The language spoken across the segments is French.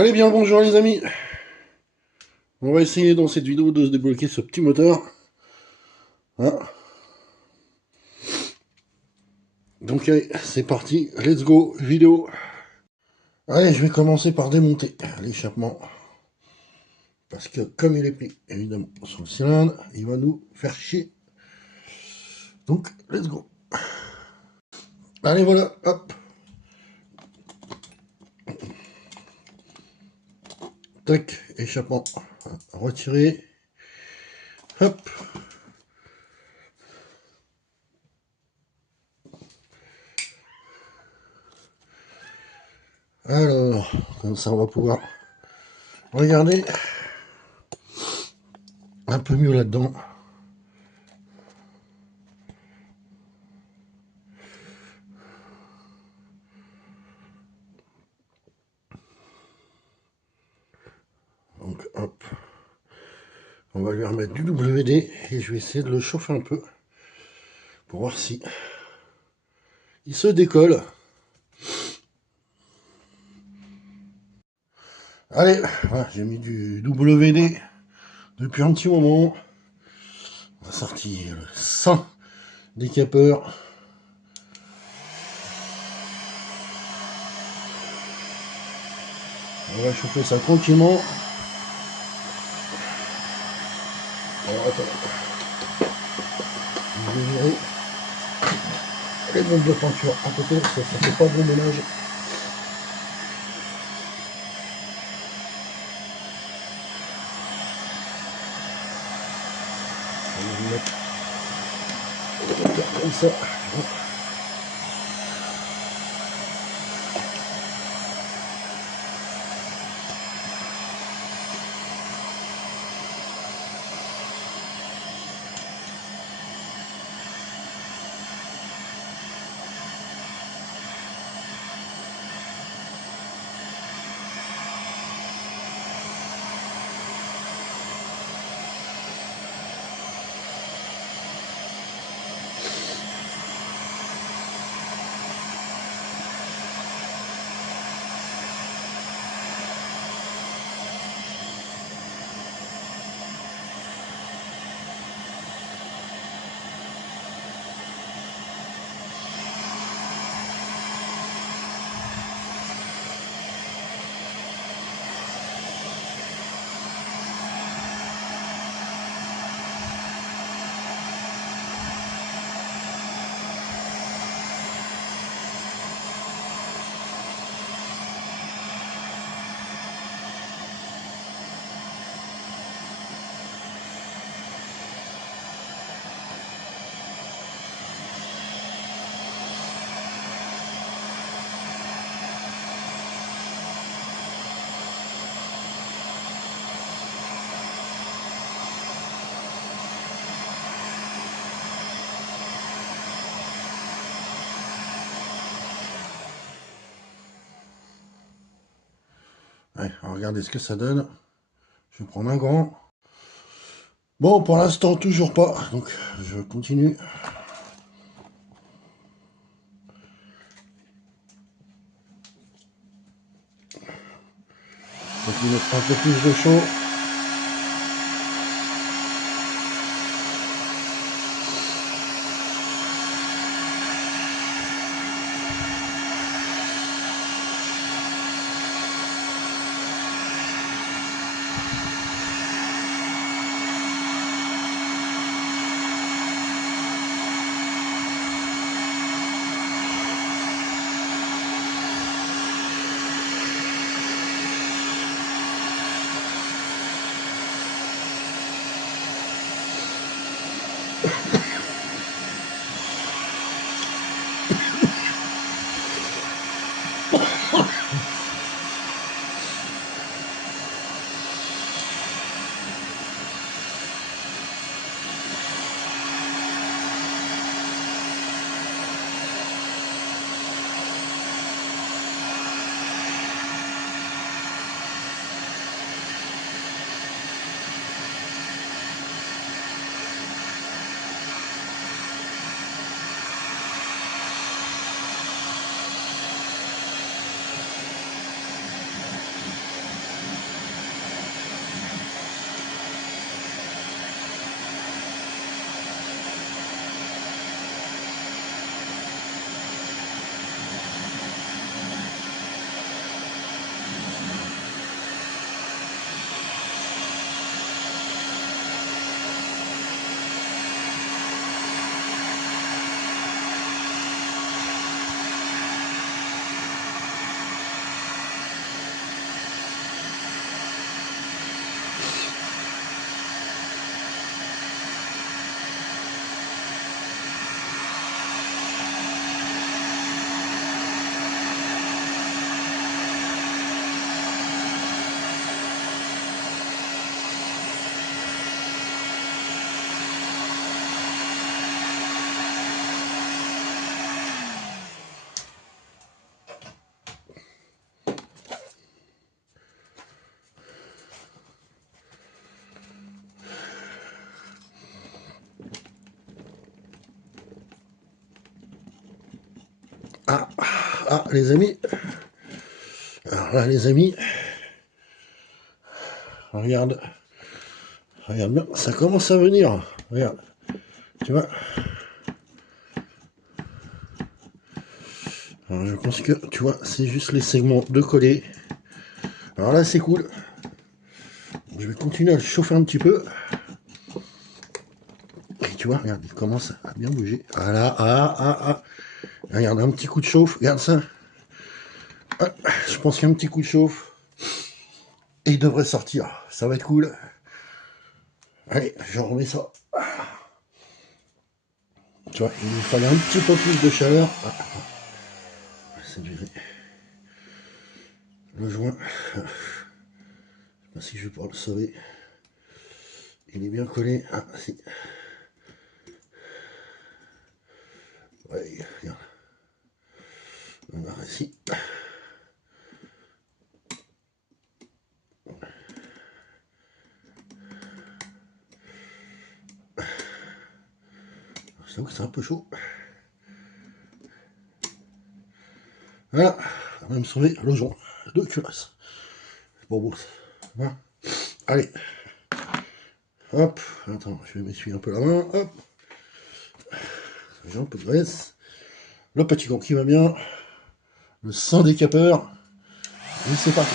Allez bien le bonjour les amis. On va essayer dans cette vidéo de se débloquer ce petit moteur. Hein. Donc allez, c'est parti, let's go, vidéo. Allez, je vais commencer par démonter l'échappement. Parce que comme il est pris évidemment sur le cylindre, il va nous faire chier. Donc let's go. Allez voilà, hop. Tac, échappement retiré. Hop. Alors, comme ça on va pouvoir regarder un peu mieux là-dedans. Donc hop, on va lui remettre du WD et je vais essayer de le chauffer un peu pour voir si il se décolle. Allez, voilà, j'ai mis du WD depuis un petit moment. On a sorti le sein des capeurs. On va chauffer ça tranquillement. Alors attends, je vais virer les bombes de peinture à côté, ça fait pas bon ménage. On va mettre le moteur comme ça. Allez, on va regarder ce que ça donne. Je vais prendre un grand. Bon, pour l'instant, toujours pas. Donc, je continue. Donc, il mettre un peu plus de chaud. Ah, les amis. Alors là, les amis. Regarde. Regarde bien, ça commence à venir. Regarde. Tu vois. Alors je pense que, tu vois, c'est juste les segments de coller. Alors là, c'est cool. Je vais continuer à le chauffer un petit peu. Et tu vois, regarde, il commence à bien bouger. Voilà, Regarde, un petit coup de chauffe, regarde ça. Ah, je pense qu'il y a un petit coup de chauffe. Et il devrait sortir. Ça va être cool. Allez, je remets ça. Tu vois, il fallait un petit peu plus de chaleur. C'est viré. Le joint. Je sais pas si je vais pouvoir le sauver. Il est bien collé. Ah, si. Ouais, regarde. Voilà, ici. Je t'avoue que c'est un peu chaud. Voilà, on va même sauver le joint de culasse. Bon, bon. Voilà. Allez. Hop. Attends, je vais m'essuyer un peu la main. Hop. J'ai un peu de graisse. Le petit gant qui va bien. Le sang décapeur. Et c'est parti.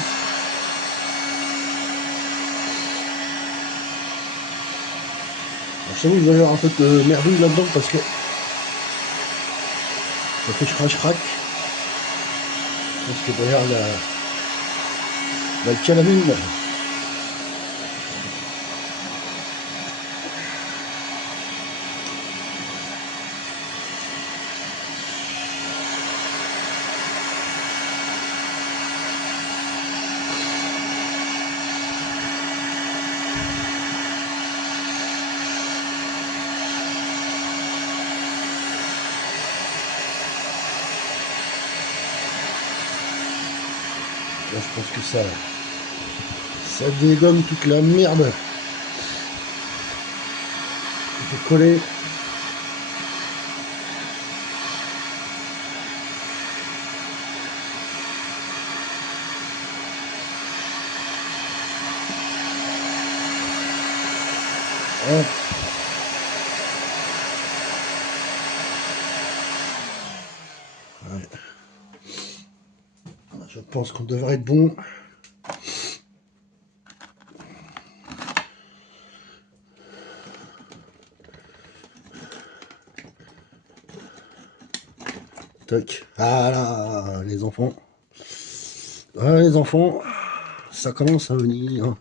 Alors, je t'avoue, il va y avoir un peu de merdouille là-dedans parce que ça fait crac. Parce que derrière la calamine. Là, je pense que ça dégomme toute la merde qui est collée. Hop. Ouais. Je pense qu'on devrait être bon. Tac. Ah là, les enfants. Ah, les enfants, ça commence à venir.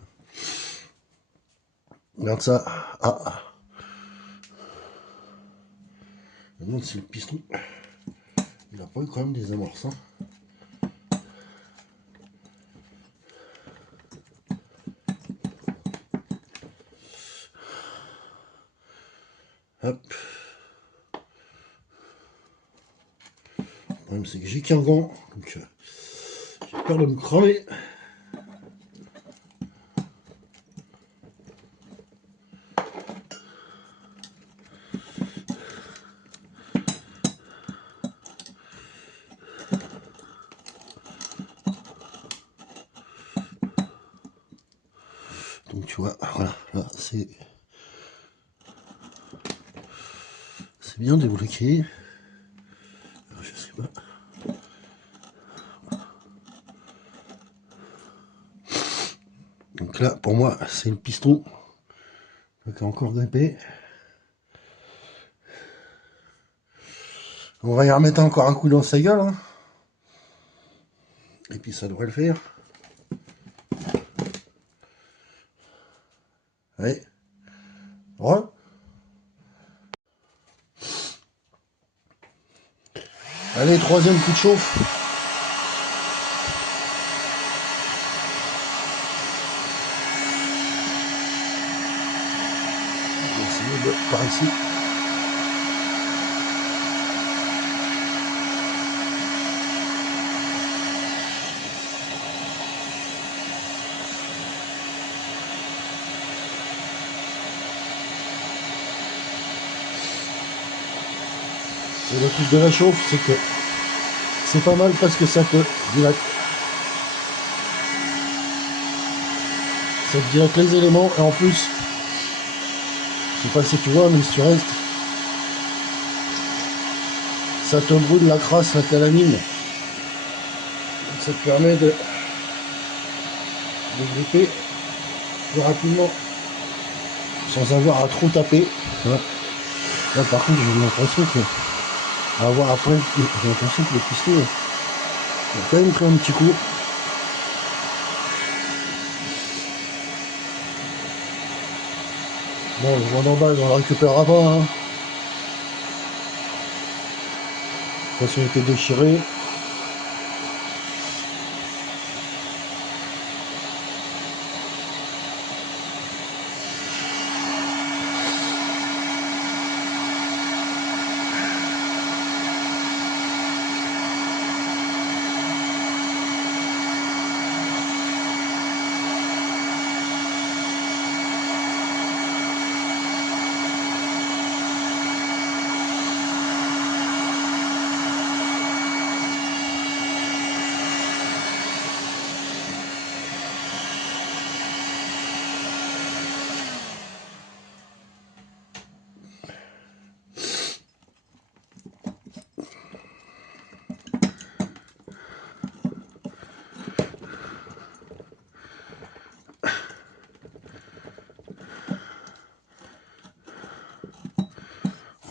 Regarde ça. Ah. Je me demande si le piston, il a pas eu quand même des amorces. Hein. Hop. Le problème, c'est que j'ai qu'un gant. Donc, j'ai peur de me cramer. Donc, tu vois, voilà. Là, c'est bien débloqué. Je sais pas. Donc là, pour moi, c'est le piston qui est encore grippé. On va y remettre encore un coup dans sa gueule. Hein. Et puis ça devrait le faire. Allez. Re. Allez, troisième coup de chauffe. On va essayer de par ici. Et le truc de la chauffe, c'est que c'est pas mal parce que ça te dilate. Ça te dilate les éléments et en plus, je sais pas si tu vois, mais si tu restes, ça te brûle la crasse, la calamine. Donc ça te permet de gripper plus rapidement sans avoir à trop taper. Là par contre j'ai l'impression que avoir après, j'ai l'impression que le pistolet a quand même pris un petit coup. Bon, le joint d'en bas, on le récupérera pas. Hein. De toute façon, il était déchiré.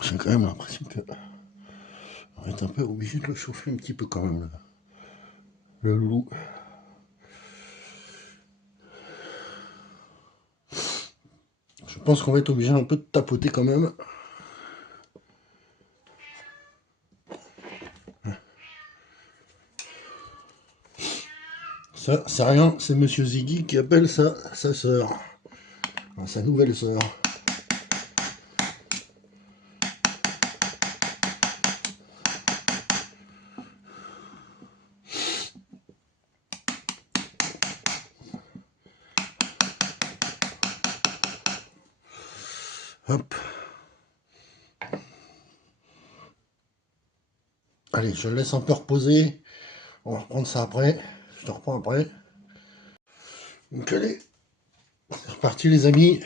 J'ai quand même l'impression que on va être un peu obligé de le chauffer un petit peu quand même, le loup. Je pense qu'on va être obligé un peu de tapoter quand même. Ça, c'est rien, c'est Monsieur Ziggy qui appelle sa sœur. Enfin, sa nouvelle sœur. Hop. Allez, je le laisse un peu reposer. On va reprendre ça après. Je te reprends après. Donc allez, c'est reparti les amis.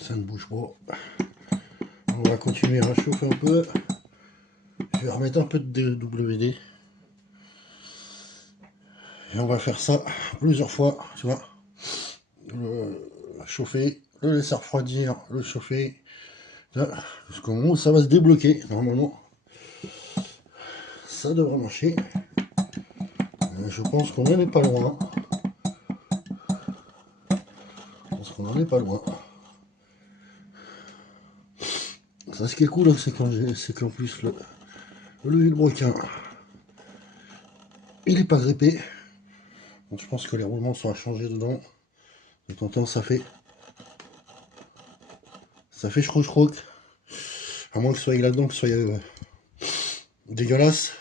Ça ne bouge pas. On va continuer à chauffer un peu. Je vais remettre un peu de WD. Et on va faire ça plusieurs fois, tu vois. Le chauffer, le laisser refroidir, le chauffer. Jusqu'au moment où ça va se débloquer. Normalement, ça devrait marcher. Je pense qu'on n'en est pas loin. Je pense qu'on n'en est pas loin. Ça, ce qui est cool, c'est qu'en plus le vilebrequin, il est pas grippé. Donc je pense que les roulements sont à changer dedans. De temps en temps, ça fait chroc-chroc. À moins que ce soit là-dedans, que ce soit dégueulasse.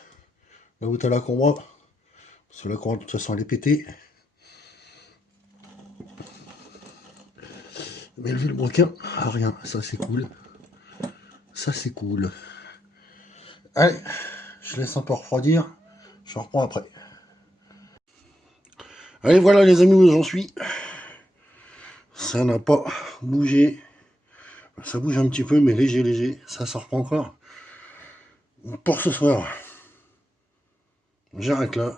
Là où t'as la courroie. Parce que la courroie, de toute façon, elle est pétée. Mais le vilebrequin, rien, ça c'est cool. Ça c'est cool. Allez, je laisse un peu refroidir. Je reprends après. Allez, voilà les amis où j'en suis. Ça n'a pas bougé. Ça bouge un petit peu, mais léger, léger. Ça sort pas encore. Pour ce soir, j'arrête là.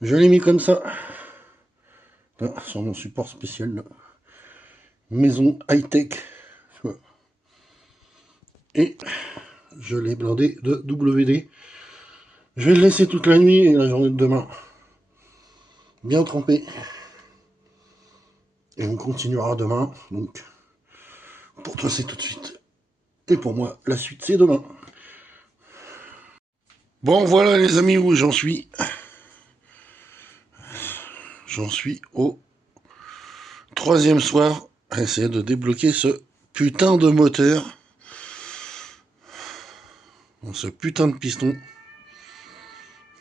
Je l'ai mis comme ça. Là, sur mon support spécial. Là. Maison high-tech. Et je l'ai blindé de WD. Je vais le laisser toute la nuit et la journée de demain. Bien trempé. Et on continuera demain. Donc, pour toi, c'est tout de suite. Et pour moi, la suite, c'est demain. Bon, voilà les amis où j'en suis. J'en suis au 3e soir à essayer de débloquer ce putain de moteur. Ce putain de piston.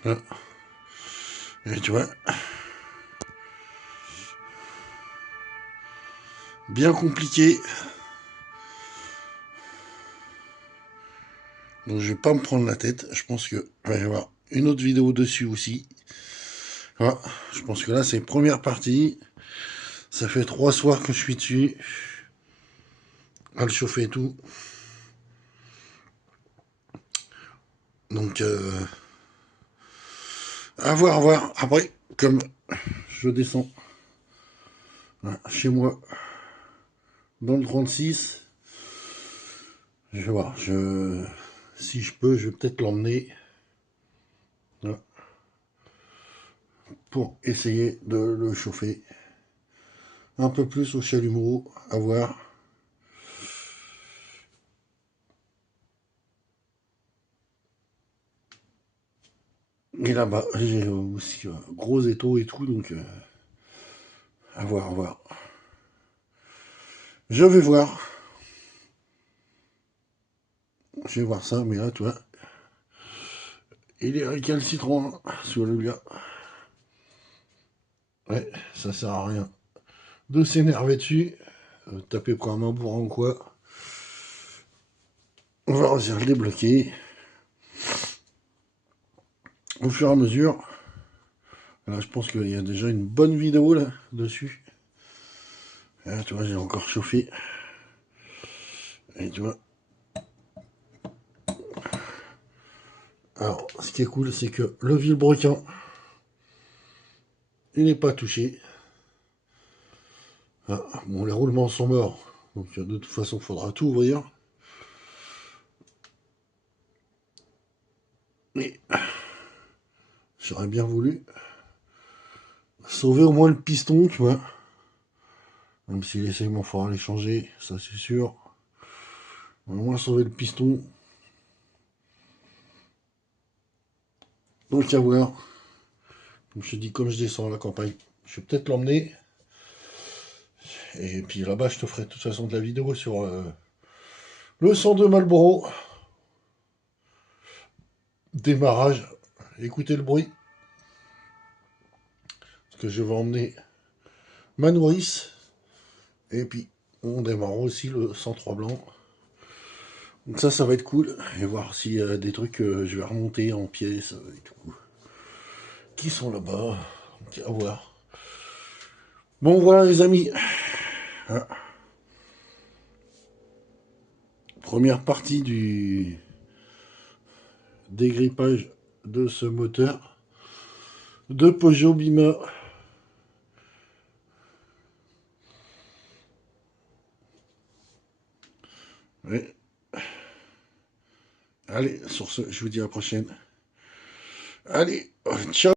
Là. Et tu vois. Bien compliqué. Donc je vais pas me prendre la tête. Je pense que va y avoir une autre vidéo dessus aussi. Voilà. Je pense que là c'est première partie. Ça fait 3 soirs que je suis dessus. À le chauffer et tout. Donc à voir, à voir. Après, comme je descends voilà, chez moi dans le 36, je vais voir. Si je peux, je vais peut-être l'emmener. Voilà, pour essayer de le chauffer un peu plus au chalumeau, à voir. Et là-bas, j'ai aussi gros étau et tout, donc à voir, à voir. Je vais voir. Je vais voir ça, mais là, tu vois, il est récalcitrant sur le gars. Ouais, ça sert à rien de s'énerver dessus. Taper comme un bourrin ou quoi. On va réussir à le débloquer. Au fur et à mesure. Là, je pense qu'il y a déjà une bonne vidéo là dessus. Là, tu vois, j'ai encore chauffé. Et tu vois. Alors, ce qui est cool, c'est que le vilebrequin, il n'est pas touché. Ah, bon, les roulements sont morts. Donc, de toute façon, il faudra tout ouvrir. Mais j'aurais bien voulu sauver au moins le piston, tu vois. Même si les segments, il faudra les changer, ça c'est sûr. Au moins sauver le piston. Donc à voir. Comme je te dis, comme je descends à la campagne, je vais peut-être l'emmener. Et puis là-bas, je te ferai de toute façon de la vidéo sur le 102 Marlboro. Démarrage. Écoutez le bruit. Parce que je vais emmener ma nourrice. Et puis, on démarre aussi le 103 blanc. Donc ça va être cool. Et voir s'il y a des trucs que je vais remonter en pièces et tout. Qui sont là-bas. Donc à voir. Bon voilà les amis. Hein. Première partie du dégrippage de ce moteur de Peugeot Bima. Ouais. Allez, sur ce, je vous dis à la prochaine. Allez, ciao.